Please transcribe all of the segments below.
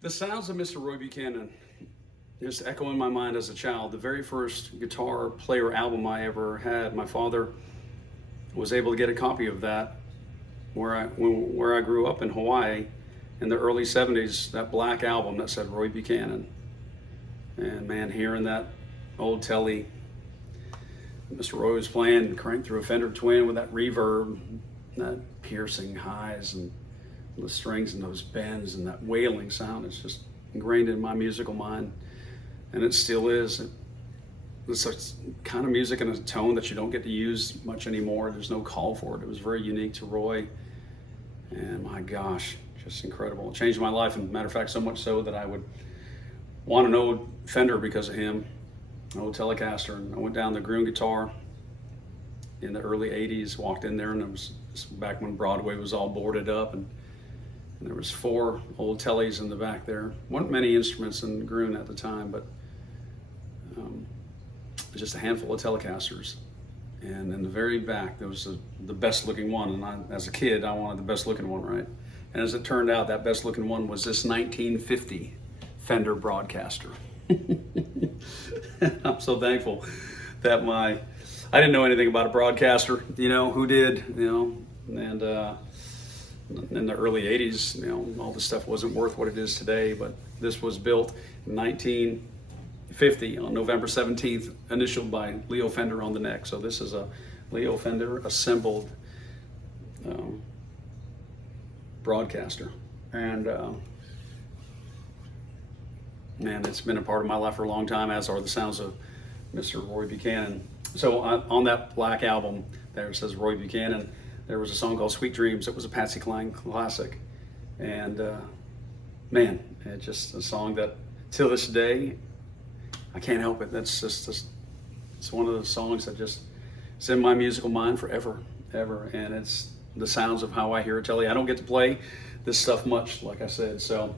The sounds of Mr. Roy Buchanan just echo in my mind as a child. The very first guitar player album I ever had, my father was able to get a copy of that where I grew up in Hawaii in the early 70s, that black album that said Roy Buchanan. And man, hearing that old telly, Mr. Roy was playing, cranked through a Fender Twin with that reverb, that piercing highs and the strings and those bends and that wailing sound. It's just ingrained in my musical mind, and it still is. It's a kind of music and a tone that you don't get to use much anymore. There's no call for it. It was very unique to Roy, and my gosh, just incredible. It changed my life, and matter of fact, so much so that I would want an old Fender because of him, an old Telecaster. And I went down the Groom Guitar in the early 80s, walked in there, and it was back when Broadway was all boarded up, and there was 4 old tellies in the back there. Weren't many instruments in Groom at the time, but just a handful of Telecasters. And in the very back, there was the best looking one. And as a kid, I wanted the best looking one, right? And as it turned out, that best looking one was this 1950 Fender Broadcaster. I'm so thankful that I didn't know anything about a Broadcaster, who did, and in the early 80s, all this stuff wasn't worth what it is today, but this was built in 1950 on November 17th, initialed by Leo Fender on the neck. So this is a Leo Fender assembled Broadcaster. And man, it's been a part of my life for a long time, as are the sounds of Mr. Roy Buchanan. So on that black album, there it says Roy Buchanan, there was a song called Sweet Dreams. It was a Patsy Cline classic. And man, it's just a song that till this day, I can't help it. That's just it's one of those songs that just is in my musical mind forever, ever. And it's the sounds of how I hear it. Tell you, I don't get to play this stuff much, like I said. So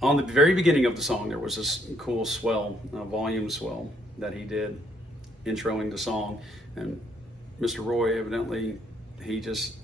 on the very beginning of the song, there was this cool swell, volume swell that he did, introing the song. And Mr. Roy, evidently, he just,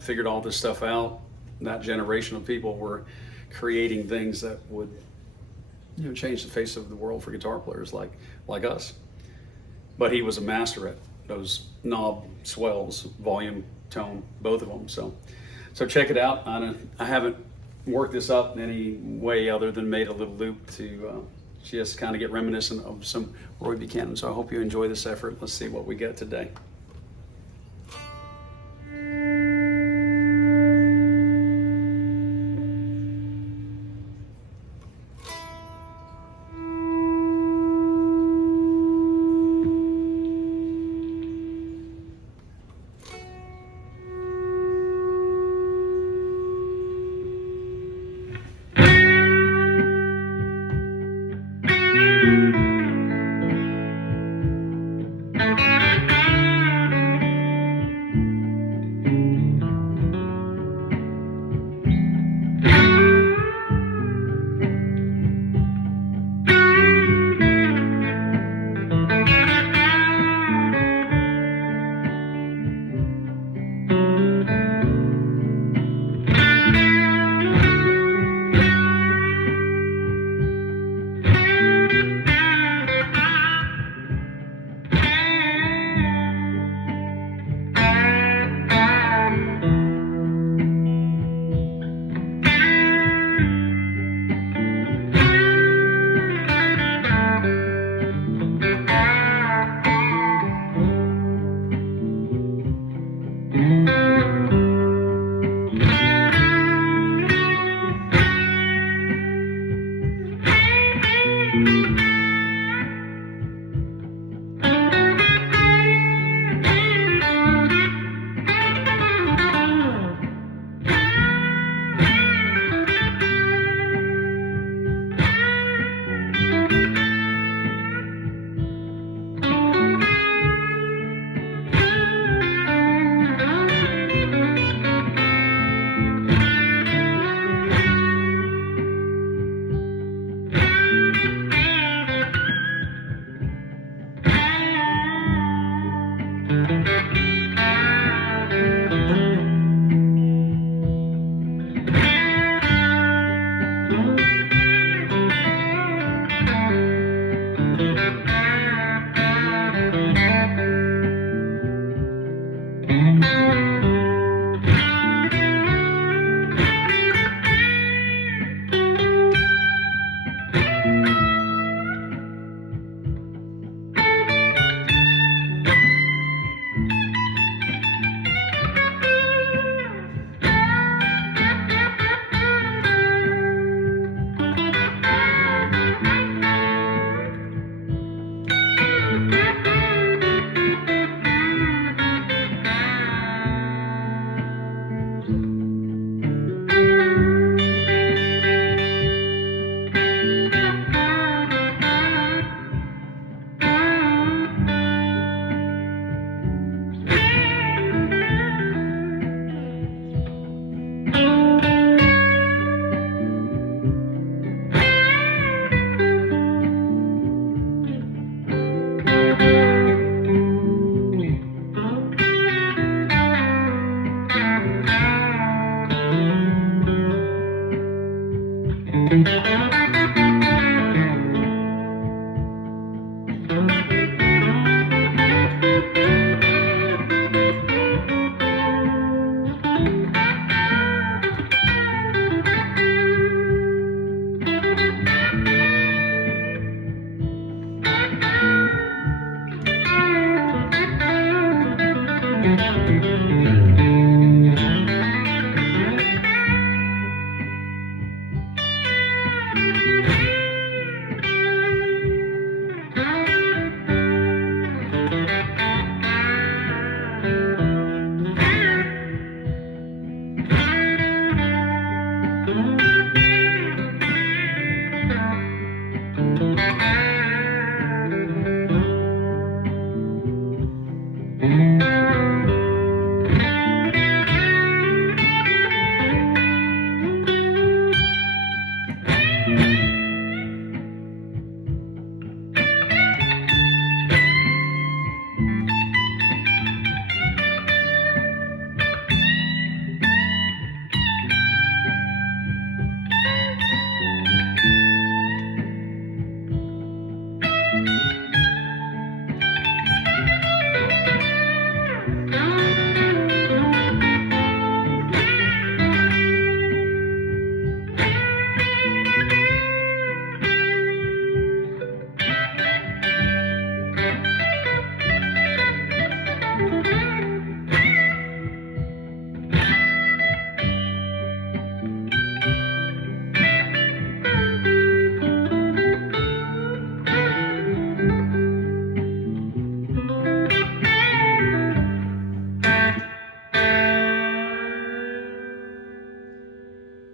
figured all this stuff out. That generation of people were creating things that would, change the face of the world for guitar players like us. But he was a master at those knob swells, volume, tone, both of them. So check it out. I haven't worked this up in any way other than made a little loop to just kind of get reminiscent of some Roy Buchanan. So I hope you enjoy this effort. Let's see what we get today.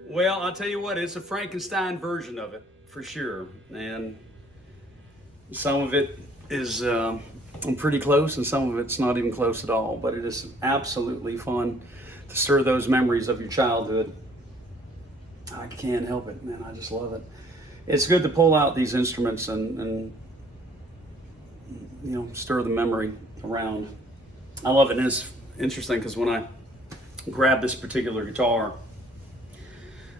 Well, I'll tell you what, it's a Frankenstein version of it, for sure. And some of it is pretty close, and some of it's not even close at all. But it is absolutely fun to stir those memories of your childhood. I can't help it, man. I just love it. It's good to pull out these instruments and stir the memory around. I love it, and it's interesting because when I grabbed this particular guitar,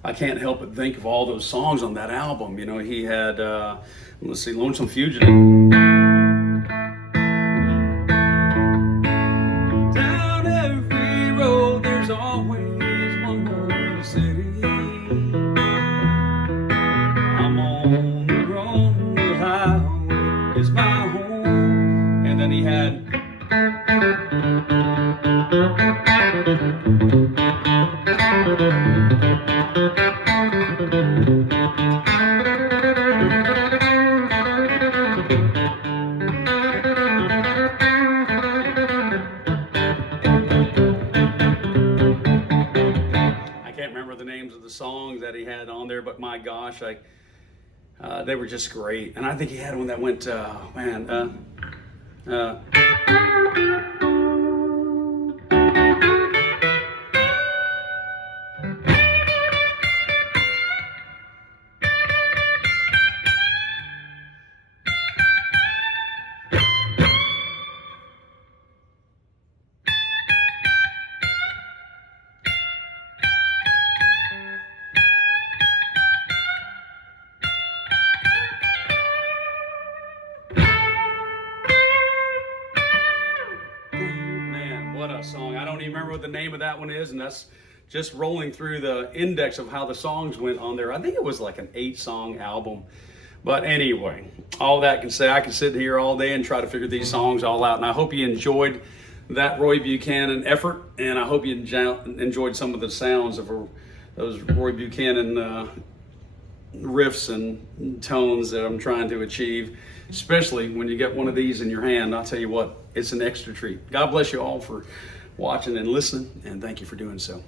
I can't help but think of all those songs on that album. You know, he had, let's see, Lonesome Fugitive. Down every road, there's always one more city. I'm on the road, the highway is my home. And then he had... the songs that he had on there, but my gosh, they were just great. And I think he had one that went, what a song. I don't even remember what the name of that one is, and that's just rolling through the index of how the songs went on there. I think it was like an 8-song album. But anyway, all that can say, I can sit here all day and try to figure these songs all out. And I hope you enjoyed that Roy Buchanan effort, and I hope you enjoyed some of the sounds of those Roy Buchanan riffs and tones that I'm trying to achieve, especially when you get one of these in your hand. I'll tell you what, it's an extra treat. God bless you all for watching and listening, and thank you for doing so.